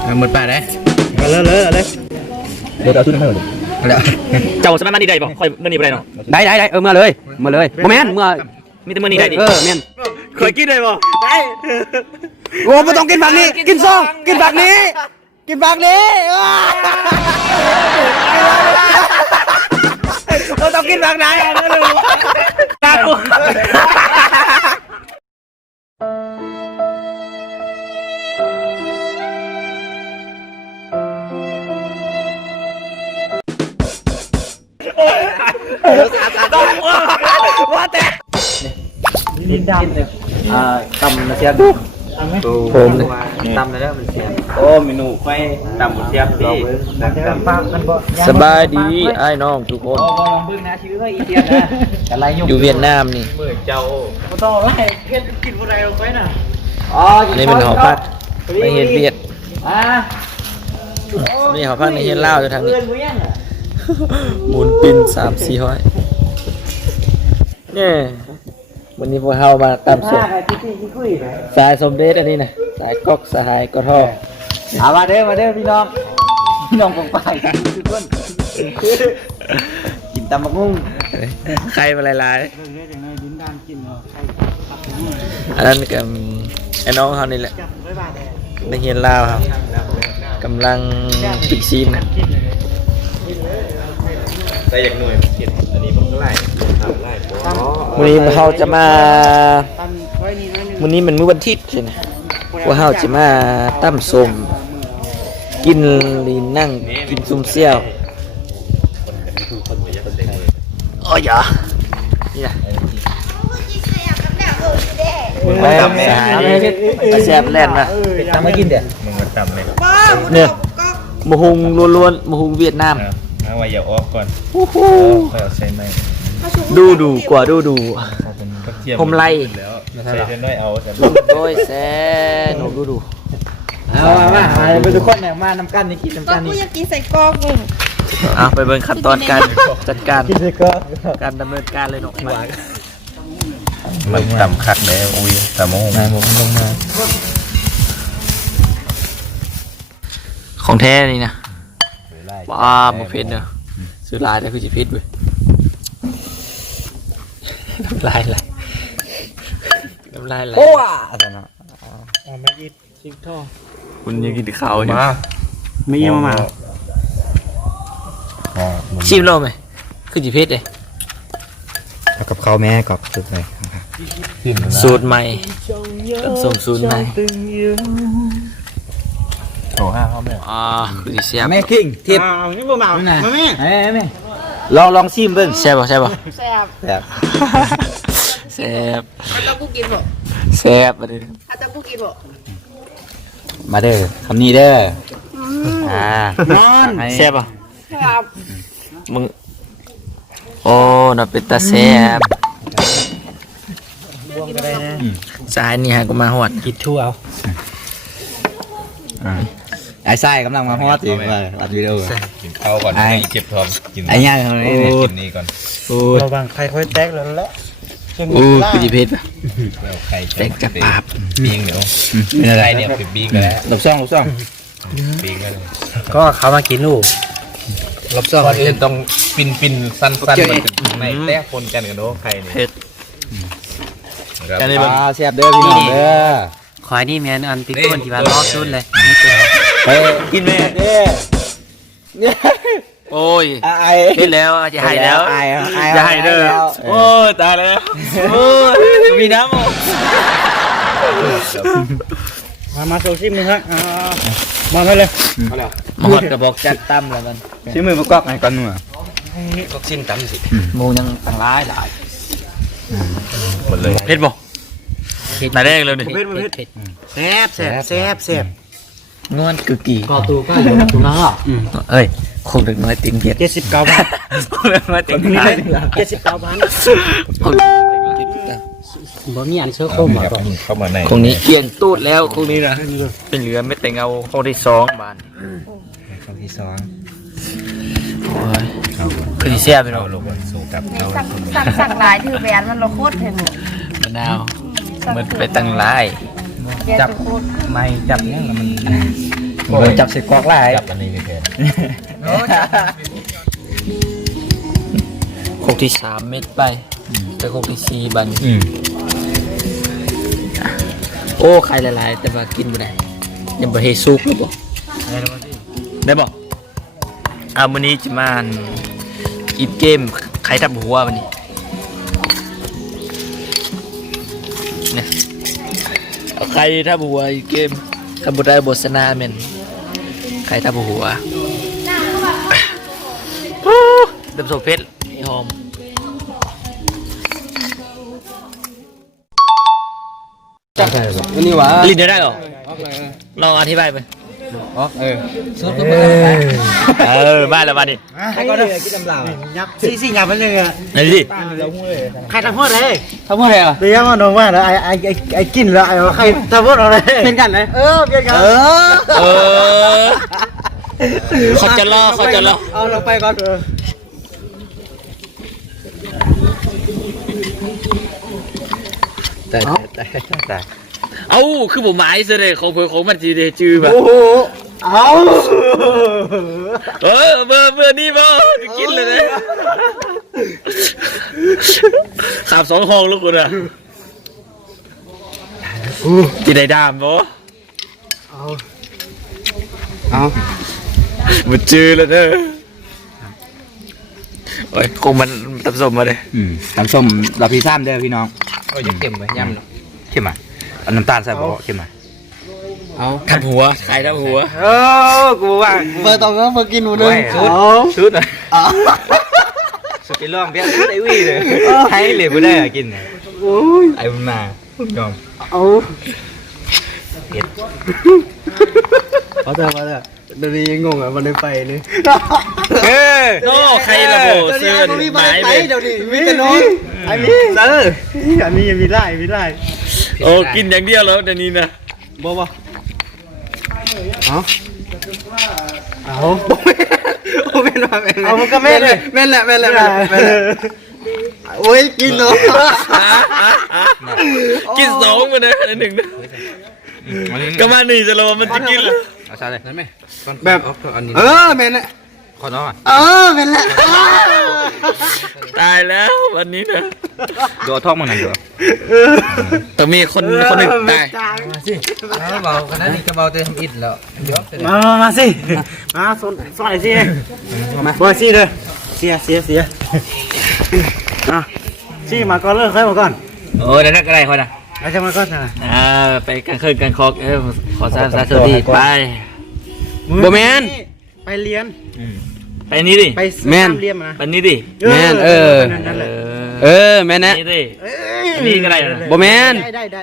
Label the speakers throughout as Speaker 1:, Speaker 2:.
Speaker 1: หมดป่าได้
Speaker 2: มาเลยเดี๋ยวเอาชุดให้หมด
Speaker 1: แล้ว
Speaker 3: เจ้าสมัยนี้ได้ป่ะค่อยเมื่อนี้ไปได้เนาะ
Speaker 2: ได้เมื่อเลยโมเมนต์เมื่อ
Speaker 3: มีแต่เมื่อนี้ได้ดิ
Speaker 2: เมน
Speaker 3: เคยกินได้ป่ะได้
Speaker 2: โอ้ไม่ต้องกินแบบนี้กินซองกินแบบนี้เราต้องกินแบบไหนไม่รู้ตากูว่าแต่ดินดำเนี่ยตำนะเชียร์ผมเลยตำแล้วมันเชียร์โอ้เมนูไฟตำเชียร์พี่
Speaker 1: สบายดีไอ้น้องทุกคนอยู่เวียดนามนี่
Speaker 3: เจ้าต่อไล่เพชรกินอะไรลงไปน่ะ
Speaker 1: อันนี้เป็นหอพักในเฮียนเวียดนี่หอพักในเฮียนลาวอยู่ทางนี้หมุนปิน3-4ห้อยเนี่ยวันนี้พวกเรามาตามส่งสายสมเด็จอันนี้นะสายก๊อกสายกระท่อ
Speaker 2: มาเด้อพี่น้องกองไปทุกคนกินตำบักหุ่ง
Speaker 1: ใครมาลายอันนั้นกับไอ้น้องเขานี่แหละในเฮียนลาวครับกำลังปิดซีน
Speaker 3: แต่อย่างหน่วยเห็นอันนี้มันก็ไล่
Speaker 1: วันนี้เราจะมาวันนี้มันมื้อวันอาทิตย์ใช่ไหมว่าเราจะมาตั้มส้มกินลีนั่งกินซุ่มเซี่ยวอ๋ออย่านี่นะมึงมาตำเลยแซ่บแล่นนะ
Speaker 2: ตำมากินเดี๋ยว
Speaker 3: มึงมาตำเลย
Speaker 1: เนี่ยมะฮุงล้วนๆมะฮุงเวียดนาม
Speaker 3: เอาไว้อย่าออกก่อนค่อยเอาใส่ไม้
Speaker 1: ดูกว่าดูผมไล่
Speaker 3: ใส่น้อยเอา
Speaker 1: โดยแซ่หนูดู
Speaker 2: มาไปทุกคนเนี่ยมาน้ำกันนี่กินน้ำกันนี่
Speaker 4: อยากกินใส่กรอกมึง
Speaker 1: ไปเบิ่งขั้นตอนการจัดการการดำเนินการเลยเนาะ
Speaker 3: มันต่ำคักเลยอุ้ยต่ำมง
Speaker 1: ผมลงมาของแท้นี่นะว้าหมกเพชรเนอะซื้อลายแต่คือจีเพชรเว้ยน้ำลาย
Speaker 2: โอ้อะ
Speaker 3: มาอีกชิงท่อ
Speaker 1: คุณยังกินข้าวอยู่
Speaker 2: ไม่ยิ้มมา
Speaker 1: ชิมโลไหมคือจีเพชรเลย
Speaker 2: กับข้าวแม่กับสุดเลย
Speaker 1: สูตรใหม่ต้มส้มสูตรใหม่
Speaker 3: โอ้ห้าเขาแม่
Speaker 1: คือจีเสียบ
Speaker 2: แม่คิงทิพย์
Speaker 3: นี่บ่มา
Speaker 2: แม่ลองชิมเบิ้ง
Speaker 1: แซ่บ
Speaker 4: แซ่บต้องกูกินบ่
Speaker 1: แซ่บมาดิ
Speaker 4: ต้องกูกินบ่
Speaker 2: มาเด้อคำนี้เด้อ
Speaker 1: แซ่บป่ะมึงโอ้น่าเป็นตาแซ่บสายนี่ฮะก็มาหอด
Speaker 2: กินทั่วไอ้ไส้กำลังมาฮอดสิว่าอัดวิดีโอ
Speaker 3: กินข้าวก่อนไอ้เจ็บท้องกิน
Speaker 2: ไอ้ย่างเขาเลย
Speaker 3: กินนี่ก่อน
Speaker 2: ระวังใครค่อยแตกแล้วแหละ
Speaker 1: คือจีเพชรป่ะแตกจากปาก
Speaker 3: บิงเดี๋ยวเป็นอะไรเนี่ยเป็นบิงกันแล้ว
Speaker 2: หลบซ่อง
Speaker 3: บิงกัน
Speaker 2: ก็เขามากินลูก
Speaker 3: หลบซ่องอื่นต้องปินสั้นๆในแตกคนกันกันโน้ใครเนี่ย
Speaker 1: เพชร
Speaker 2: กันเลยเสียบเด้อพี่น้องเด้อ
Speaker 1: ขอยนี่แมนอันติดต้นที่ว่าล้อซุนเลย
Speaker 2: ไปกินแม่เด้อ
Speaker 1: โอ้ยเห็นแล้วจะหายแล้วจะหายเด้อโอ้ตายแล้วโอ้มีน้ำ
Speaker 2: มาโซชิมมึงฮะมาเลย
Speaker 1: หมดกระบอกจัดตั้มแล้วกัน
Speaker 2: ชิมมือประกอบไงก่อนหนู
Speaker 3: ก็ชิมตั้มสิ
Speaker 1: มูยังต่างร้ายหลาย
Speaker 3: หมดเลย
Speaker 1: เพชรบ่นายแรกเลยนี่
Speaker 2: แซ่บ
Speaker 1: งอนกึกกี่
Speaker 2: ก่อตูก็อยู่ตรงนั้นอ่ะ
Speaker 1: เอ้ยคงเด็กน้อยติงเพียร
Speaker 2: 79 บาท
Speaker 1: คงเด็กน้อยติงเพียร
Speaker 2: 79 บาทบ่มีอันเชื้อโคม
Speaker 3: เข้ามาใน
Speaker 1: คงนี้เกี่ยงตูดแล้วคงนี้นะเป็นเหลือไม่แต่งเอาคงที่2 บาท
Speaker 2: คงที่2
Speaker 1: คือที่เสียไปเนาะ
Speaker 3: สูกับ
Speaker 4: สั่งหลายถือแหวนมันโลโคตรเห็นหมด
Speaker 1: มะนาวมันไปตั้งหลาย
Speaker 2: จับไม่จับเนี่ยมันจับใส่กอกไล่
Speaker 3: จับอันนี้แค่
Speaker 1: โคกที่3เม็ดไปแต่โคกที่4บันโอ้ใครหลายๆแต่ว่ากินบ่ได้ยังบ่เฮซุกหรือบ่ได้บ่มื้อนี้จะมาอีกเกมใครทับหัววันนี้เนี่ยเอาใครทับหัวอีกเกมคำบ่ได้บทสนาแม่นใครทับหัวดำโซเพชรหอม
Speaker 2: อันนี้หวะ
Speaker 1: ลิ้นได้หรอลองอธิบายไปบ้านแล้วบ้านดิ
Speaker 2: ใครก็ได้กินน้ำเปล่ายับสี่ยับไปเลยอ่ะ
Speaker 1: ไหนดิ
Speaker 2: ใครทำพูดเลยทำพูดอะไรอ่ะเดี๋ยวมันน้องว่าแล้วไอ้กินแล้วไอ้ใครทำพูดอะไรเป็นกันเลยเป็นกัน
Speaker 1: เขาจะล่อ
Speaker 2: เอาเราไปก่อนแต่
Speaker 1: เอ้าคือผมหมายเสด็จของเพื่อของมันจีเดจือแบบ
Speaker 2: โอ้โหเอา
Speaker 1: เบอร์นี่บ่จะกินเลยนะขับ2 ห้องลูกคุณอ่ะจีได้ดามบ่
Speaker 2: เอา
Speaker 1: มันจือเลยเด้อโอ้ยคงมันตับสมมาเลย
Speaker 2: น้ำส้มเราพี่ซ้ำเด้อพี่น้อง
Speaker 3: จะเค็มไหมย่ำ
Speaker 2: เข้มอ่ะเอาน้ำตาลใส่บ่เข้มอ่ะ
Speaker 1: เอาทับหัวใครทับหัว
Speaker 2: กูว่าเปิดตองแล้วมากินหมดเลยชุดอ่ะสุดไปล่องเบี้ยชุดไอ้วี่เลยให้เหลือไม่ได้กินไอ้มันมายอมเก็บเขาจะมาเนี่ยเดี๋ยวนี้ยังงงอ่ะมันไม่ไปนี่
Speaker 1: โน่ใครระโบเสื้อไม้ไป
Speaker 2: เดี๋ยวนี้มีแต่น้องไอ้มีเสื้ออันนี้ยังมีได้
Speaker 1: โอ้กินอย่างเดียวแล้วเดี๋ยวนี้นะ
Speaker 2: บ่เอาเอามันก็แม่เลยแม่แหละโอ้ยกินเนาะ
Speaker 1: กิน2มาเลยอันหนึ่งนะก็มาหนีจะรอมันจะกินเลย
Speaker 3: เอาใช่เลยนั่นไหม
Speaker 2: แบบแม่แหละ
Speaker 3: ขอน้อง
Speaker 2: แม่แหละ
Speaker 1: ตายแล้ววันนี้นะ
Speaker 3: ดูท้องมันนั่นเถอะ
Speaker 1: ต้องมีคนหนึ่งตาย
Speaker 3: มาสิเบาขนาดนี้ก็เบาเต็มอิดแล้ว
Speaker 2: มาสิมาสอนสิมาสิเลยเสียสิมาก่อนเลยค่อยมาก่อน
Speaker 1: โอ้เดี๋ยวนักอะไรคนน่ะ
Speaker 2: อาจจะมาก่อนนะ
Speaker 1: ไปกันคืนกันคอกขอสวัสดีไปโบแมน
Speaker 2: ไปเรียน
Speaker 1: ไปนี้ดิ
Speaker 2: ไปแมนเรียนมา
Speaker 1: ไปนี้ดิ
Speaker 2: แมนแมนนะ
Speaker 1: นี่ดินี่ก็ได้
Speaker 2: โบแมน
Speaker 1: ได้ได้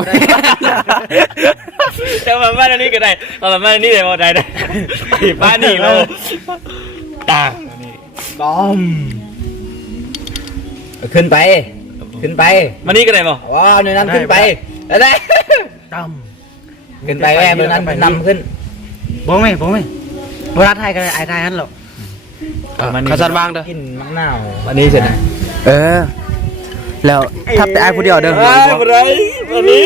Speaker 1: แต่มาบ้านนี้ก็ได้ตอนมาบ้านนี้ได้บ่ได้บ้านนี้เราตา
Speaker 2: ตอมขึ้นไป
Speaker 1: มานี่ก็ได้บ่
Speaker 2: ว้าวในนั้นขึ้นไปได้ตอมขึ้นไปแม่ในนั้นนำขึ้นบ่ไม่เวลาไทยกันไอ้ไทยฮั่นหรอก
Speaker 1: ข้าวสารบางเด้อ
Speaker 2: กินมะนาววันนี้เสร็จแล้วทับแต่ไอ้ผู้เดียวเด้อ
Speaker 1: อะไรวันนี้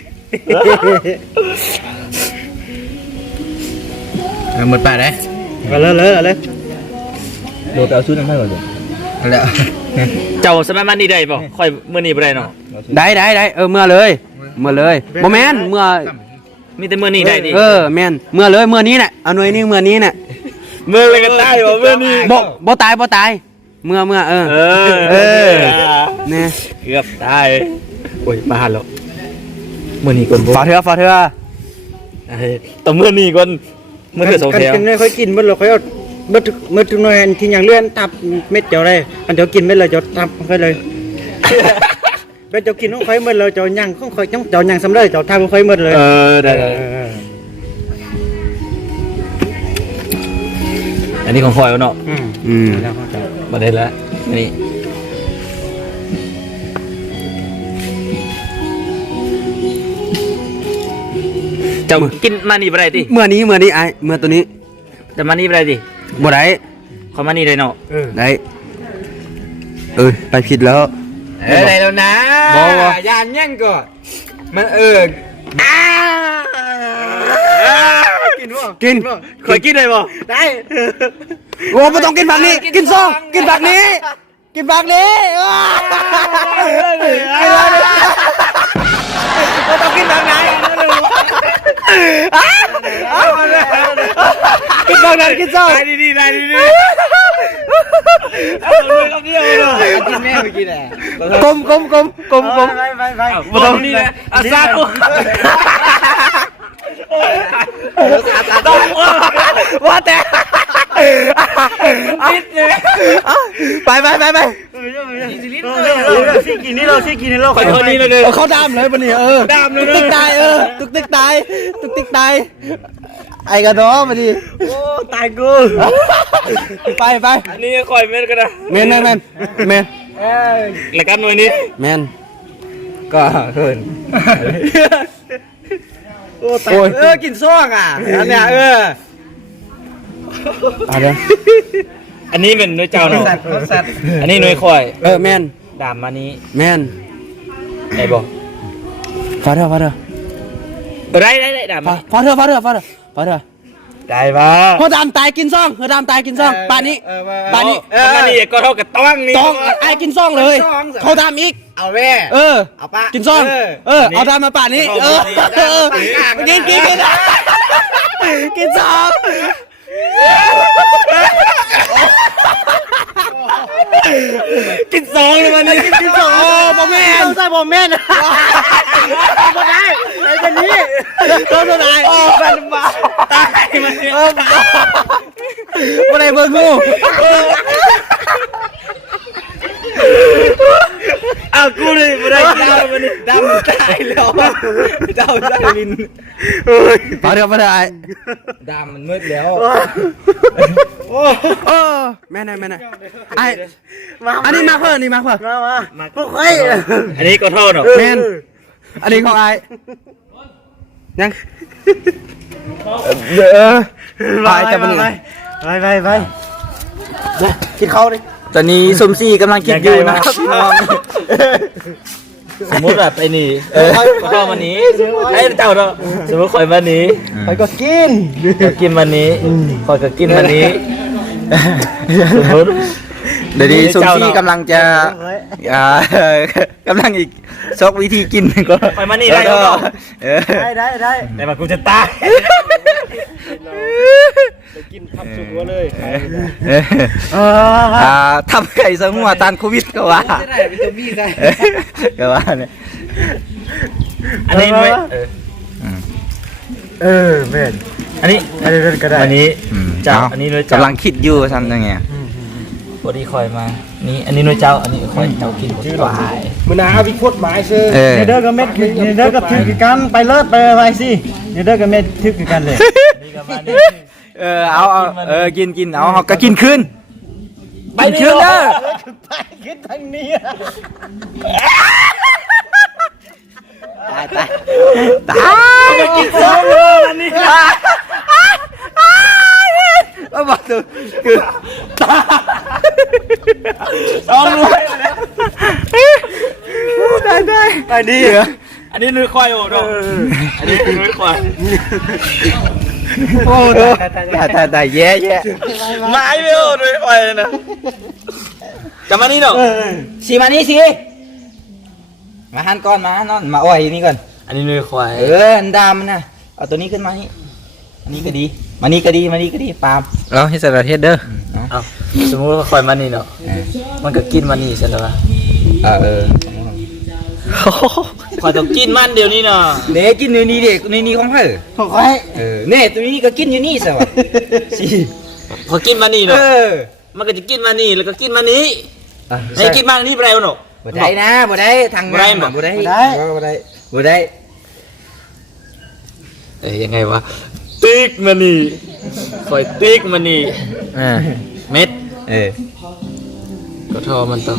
Speaker 2: หมดไปเลยเลยโดดเอาชุดน้ำให้ก่อนแล้ว
Speaker 1: เจ้าสมัยมันนี่ได้ป่ะค่อยเมื่อนี้บ่ได้เนาะ
Speaker 2: ได้เมื่อเลยโมเมนต์เมื่อ
Speaker 1: มีแต่เมื่อนี้ได้ดิ
Speaker 2: แมนเมื่อเลยเมื่อนี้แหละเอาหน่วยนี้เมื่อนี้แหละ
Speaker 1: เมื่อเลยก็ตายบ่เมื่อนี้
Speaker 2: บ่ตายเมื่อเนี่ย
Speaker 1: เกือบตายโอ้ยมาหันแล้วเมื่อนี้ก่อน
Speaker 2: ฝาเถื่อ
Speaker 1: ต้องเมื่อนี้ก่อนเมื่อ2แถว
Speaker 2: กันค่อยกินบ่หรอกค่อยเอาเมื่อถึงหน่วยที่อย่างเลื่อนตับเม็ดเจ้าได้อันเจ้ากินเม็ดเลยเจ้าตับค่อยเลยเป็นเจ้ากินของค่อยเม็ดเลยเจ้าย่างของค่อยเจ้าย่างสำเร็จเจ้าทำของค่อยเม็ดเลย
Speaker 1: ได้อันนี้ของคอยเนาะมาได้แล้วนี่เจ้ากินมานี่บ่ได้ติ
Speaker 2: เมื่อนี้ไอ้เมื่อตัวนี้
Speaker 1: แต่มานี่บ่ได้ติ
Speaker 2: บ่ได้
Speaker 1: ขอมานี่ได้เนาะ
Speaker 2: ได้ไปผิดแล้ว
Speaker 1: ได้แล้วนะยานยังก่อนมัน
Speaker 2: กินพวกกินเคยกินได้บ่ได้โอ้ไม่ต้องกินผักนี้กินซองกินผักนี้กินผักนี้ไม่ต้องกินผักไหนกินผักนั้นกินซองได้ดีได้ดีกินแม่ไปกินอ่ะกลมไป
Speaker 1: บ่ต้องนี่นะอาซาโก
Speaker 2: ว่าแต่ไปซี่กินนี่เรา
Speaker 1: ขอโทษนี่เลย
Speaker 2: เขาดามเลยปะเนี่ยดามเลยตุ๊กตายตุ๊กติ๊กตายไอ้กระดอมาดิโอ้ตายกูไป
Speaker 1: อันนี้คอยเม็ดก็ได้
Speaker 2: เมน
Speaker 1: แล้วกันหน่วยนี้
Speaker 2: แมนก็เกินโอ้ตายกินซ่องอ่ะอันเนี้ยอะไร
Speaker 1: อันนี้เป็นหน่วยเจ้าเนาะอันนี้หน่วยคอย
Speaker 2: แมน
Speaker 1: ดามมานี้
Speaker 2: แมน
Speaker 1: ไอ้บ่
Speaker 2: ฟาเถอะ
Speaker 1: ได้ดาม
Speaker 2: ฟาเถอะได้ปะเขาดามตายกินซ่องป่านนี้
Speaker 1: มานี่ก็เท่ากับต้องนี่
Speaker 2: ต้องไอ้กินซ่องเลยเขาดามอีก
Speaker 3: เอาแม่
Speaker 2: เอาปะกินซ่องเอาดามมาป่านนี้กินซ่องกินซองเลยมันกินซองบอมแม่ใช่บอมแม่บ่ได้ไอ้คนนี้ต้องทนายมันบ้าตายมันบ่ได้เบิ่งงู
Speaker 1: เอากูเลยบ่ได้ดาวมัน
Speaker 3: ดำตายแล้วเจ้าใส่ลิน
Speaker 2: พอเดี๋ยวบ่ได้
Speaker 3: ดำมันมืดแล้ว
Speaker 2: แม่ไหนไอ้อันนี้มาเพิ่มมาพวกใคร
Speaker 1: อันนี้ก็เท่าเนาะ
Speaker 2: แม่นอันนี้ของไอ้ยังไปจะไปกินข้าวดิตอนนี้สมศรีกำลังกินอยู่นะครับ
Speaker 1: สมมติแบบไอ้นี่ก็มันนี้ไอ้เจ้าเนาะสมมติคอยมันนี้
Speaker 2: คอยก็
Speaker 1: กินมันนี้คอยก็กินมันนี้สมมติ
Speaker 2: เดี๋ยวนี้สมศรีกำลังจะกำลังอีกซอกวิธีกินก็
Speaker 1: ไปมันนี่ได้เนาะ
Speaker 2: ได้
Speaker 1: แต่ว่ากูจะตาย
Speaker 2: กินทับสุดหัวเลยทำไก่สมัวตานโควิดก็ว่า
Speaker 3: เป็นตัวบี้ได้
Speaker 2: ก็ว่าเนี่ย
Speaker 1: อันนี้ไม่
Speaker 2: แม่น
Speaker 1: อันนี้
Speaker 2: ก็ได้
Speaker 1: อันนี้เจ้าอันนี้ด้วย
Speaker 2: กำลังคิดอยู่ทำยังไง
Speaker 1: พอดีคอยมานี่อันนี้ด้วยเจ้าอันนี้คอยเจ้ากินหวาย
Speaker 2: มือหนาวิโคตรหมายซื้อเด้อกับเม็ดเด้อกับทึกกันไปเลิศไปสิเด้อกับเม็ดทึกกันเลยเอากินเอาก็กินขึ้น
Speaker 1: ไปขึ้นเด้อ
Speaker 2: ไปขึ้นทางนี้ตาย
Speaker 1: ไปกินซ้อมเลยอันนี้
Speaker 2: บอกตัวคือซ้อมเลยได้ไปดีเหรอ
Speaker 1: อันนี้นุ้ยควายโอ้ดอกอันนี้นุ้ยควาย
Speaker 2: โอ้ได้แย่
Speaker 1: ไม้ไม่โอ้นุ้ยควายนะจะมานี่เนาะ
Speaker 2: สีมานี่สิมาหันก่อนมาหันนอนมาอ้อยนี่ก่อน
Speaker 1: อันนี้นุ้ยควาย
Speaker 2: อันดำนะเอาตัวนี้ขึ้นมานี่อันนี้ก็ดีมานี่ก็ดีปาล์ม
Speaker 1: แล้วให้ใส่ประเทศเด้อเอาสมมติว่าควายมานี่เนาะมันก็กินมานี่ใช่ไหมวะขอต้องกินมันเดี๋ยวนี้เนาะ
Speaker 2: เด็กกินอยู่นี่เด็กในนี้ของเพื่อของใครเนี่ยตัวนี้ก็กินอยู่นี่สิวะสิ
Speaker 1: พอกินมานี่เนาะมันก็จะกินมานี่แล้วก็กินมานี้ให้กินมานี่ไปแล้วเนาะ
Speaker 2: บ่ได้นะบ่ได้ทางบ่ได้
Speaker 1: ยังไงวะติ๊กมานี่คอยติ๊กมานี่เม็ดก็ทอมันต้อง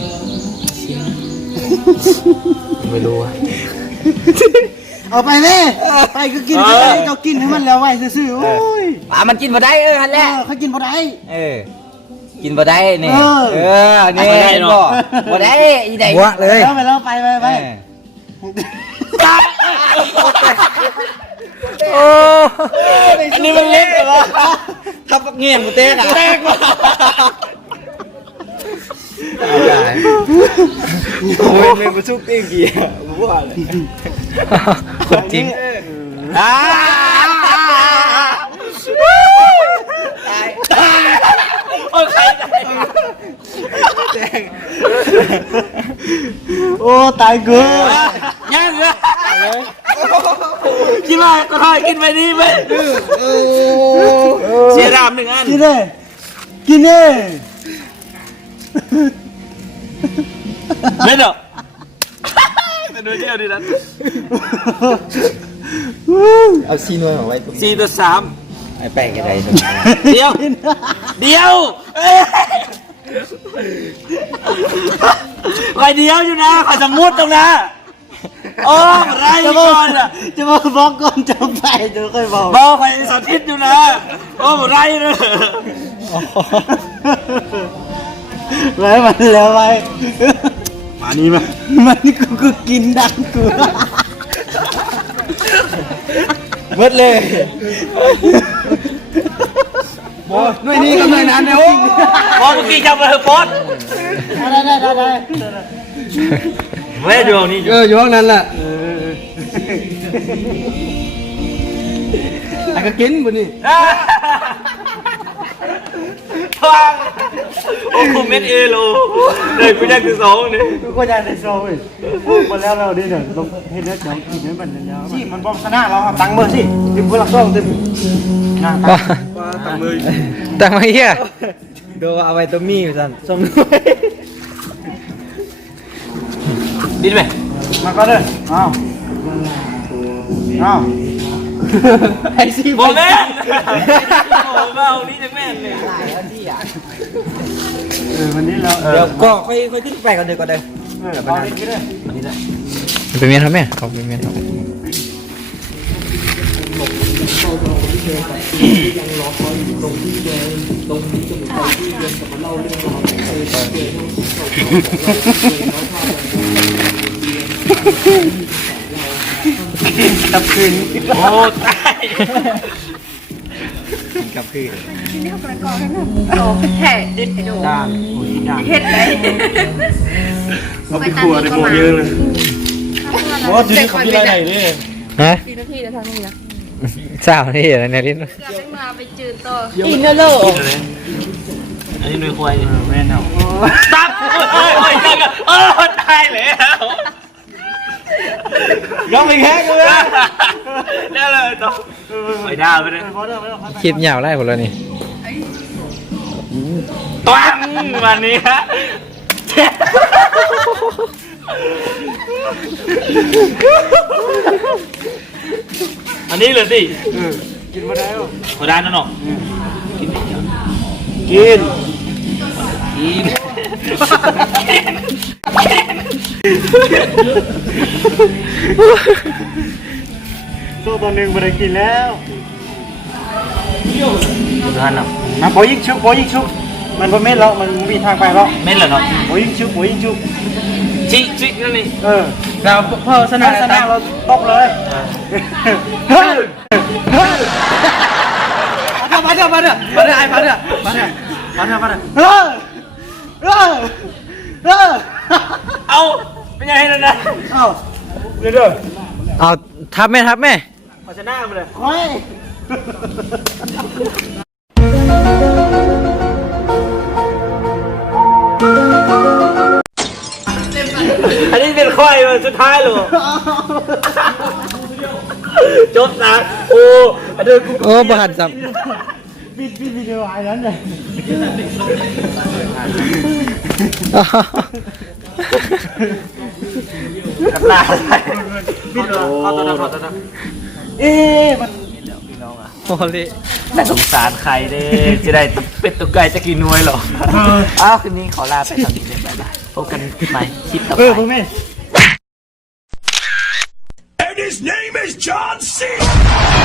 Speaker 1: ไม่รู้อ่ะ
Speaker 2: เอาไปเลยไปก็กินไปเขากินให้มันแล้วไว้ซื่อๆโอ้ยมันกินบ่ได้ฮันแหละเขากินบ่ได้กินบ่ได้นี่นี่บ่ได้อีใดวะเลยไปแล้วไป
Speaker 1: โอ้อันนี้มันเล็กเหรอทับเงี้ยงกูเต้อะแตกว่ะโอ้ยไม่มาชุกเองกี่ว่าเลยคนจริงโอ้ยใคร
Speaker 2: โอ้ตายกู
Speaker 1: ยังเหรอกินอะไรก็ได้กินไปนี่ไปเสียดามหนึ่งอัน
Speaker 2: กินเลยกินเลย
Speaker 1: ไม่หรอกแต่ดูเที่ยวดีนะเอาซีนวยของไว้ซีตัวสามไอ้แป้งอะไรเดียวใครเดียวอยู่นะขอสมมุติตรงนะโอ้ไรก่อนอ่ะ
Speaker 2: จะมาบอกก่อนจะไปจะค่อยบอก
Speaker 1: บอกใครสาธิตอยู่นะโอ้ไรเลย
Speaker 2: ไว้มันแล้วไว้มานี่มามันกูกินดังกู
Speaker 1: หมดเลย
Speaker 2: หน่วยนี้กับหน่วยนั้นเนี่ย
Speaker 1: พอเมื่อกี้จะมาเฮอร์ฟอส
Speaker 2: ได้
Speaker 1: ไม่ดูนี่
Speaker 2: อยู่ห้องนั้นแหละไอ้ก็กินบุนี่
Speaker 1: ทางโอ้คอมเมนต์เอโลเลยกูอยากจะสองนี่
Speaker 2: กูก็อยากได้โซ่เลยหมดแล้วเราดิเดี๋ยวลงเห็นแล้วเดี๋ยวกินให้มันแล้วสิมันบอกชนะเราเอาตังค์มือสิจิ้มพลังซ่องเต็มตังค์มือ
Speaker 1: แต่ไม่เหี้ย
Speaker 2: ดูเอาไว้ตัวมีอยู่สั่นส่งด้วย
Speaker 1: ดิ้นไหม
Speaker 2: มาก็เลยเอาไอ้สิ
Speaker 1: โมแม่นโอ้เมานี่จะแม่นเลย
Speaker 2: วันนี้เรา
Speaker 1: เดี๋ยวก็ค่อยขึ้นไปกันเดี๋ยวก็ได้
Speaker 2: เอาเล่นกันเลย
Speaker 1: เป็นเมียนครับแม่เขาเป็นเมียนครับ
Speaker 2: ตับคืน
Speaker 1: โอ้ตาย
Speaker 2: กับคืน
Speaker 4: โอ้แท้เด็ดโด
Speaker 2: ด่างด่าง
Speaker 4: เห็ดไหม
Speaker 2: เราไปครัวในโบเยอะเลยเพราะว่าจุดนี้เขามีรายได้เลย
Speaker 1: ฮะ
Speaker 4: 4 นาทีเดี๋ยวทางนี้นะ
Speaker 1: สาวนี่อะไรเนี่ยลิ้น
Speaker 4: เกือบได้มาไปจืดต่อ
Speaker 1: อินเนอร์โลอันนี้หน่วยควายแม่นเอาตับโอ้ยจังอ่ะตายแล้ว
Speaker 2: ยอมไปแค่กันเลย
Speaker 1: นี่เลยต่อไปดาวไปเลยคลิปยาวไล่หมดแล้วนี่ตั้งวันนี้ฮะอันนี้เลยสิ
Speaker 2: กินมาได้หรอ
Speaker 1: มาได้นั่นหรอกิน
Speaker 2: โซ่ตัวหนึ่งมาได้กินแล้ว
Speaker 1: ท่านอ่ะ
Speaker 2: มาโบยิ่งชุบมันบ่เม็ดแล้วมันมีทางไปแล้ว
Speaker 1: เม่นเหรอเนาะ
Speaker 2: โบยิ่งชุบ
Speaker 1: ชินั่นนี่
Speaker 2: เราพอชนะเราตบเลยมาเถอะ
Speaker 1: เอาเป็นยังไงนั่นนะ
Speaker 2: เอาเรื่อย
Speaker 1: เอาทับแม่
Speaker 2: พอชนะมาเลยโอ้ย
Speaker 1: อันนี้เป็นควายมันสุดท้ายหรอจบนะโอ้เดินกูประหันจับ
Speaker 2: ปิดวิดีโอไอ้นั้นเลย
Speaker 1: กระตาปิดเหรอขอตัวนะ
Speaker 2: มัน
Speaker 1: โอ้เลยน่าสงสารใครเด้จะได้เป็ดตัวไก่จะกินนวยหรออ้าวคืนนี้ขอลาไปตอนนี้เลยบ๊ายบายพบกันใหม่คลิปต่อไป
Speaker 2: ผมไม่
Speaker 5: And his name is John C.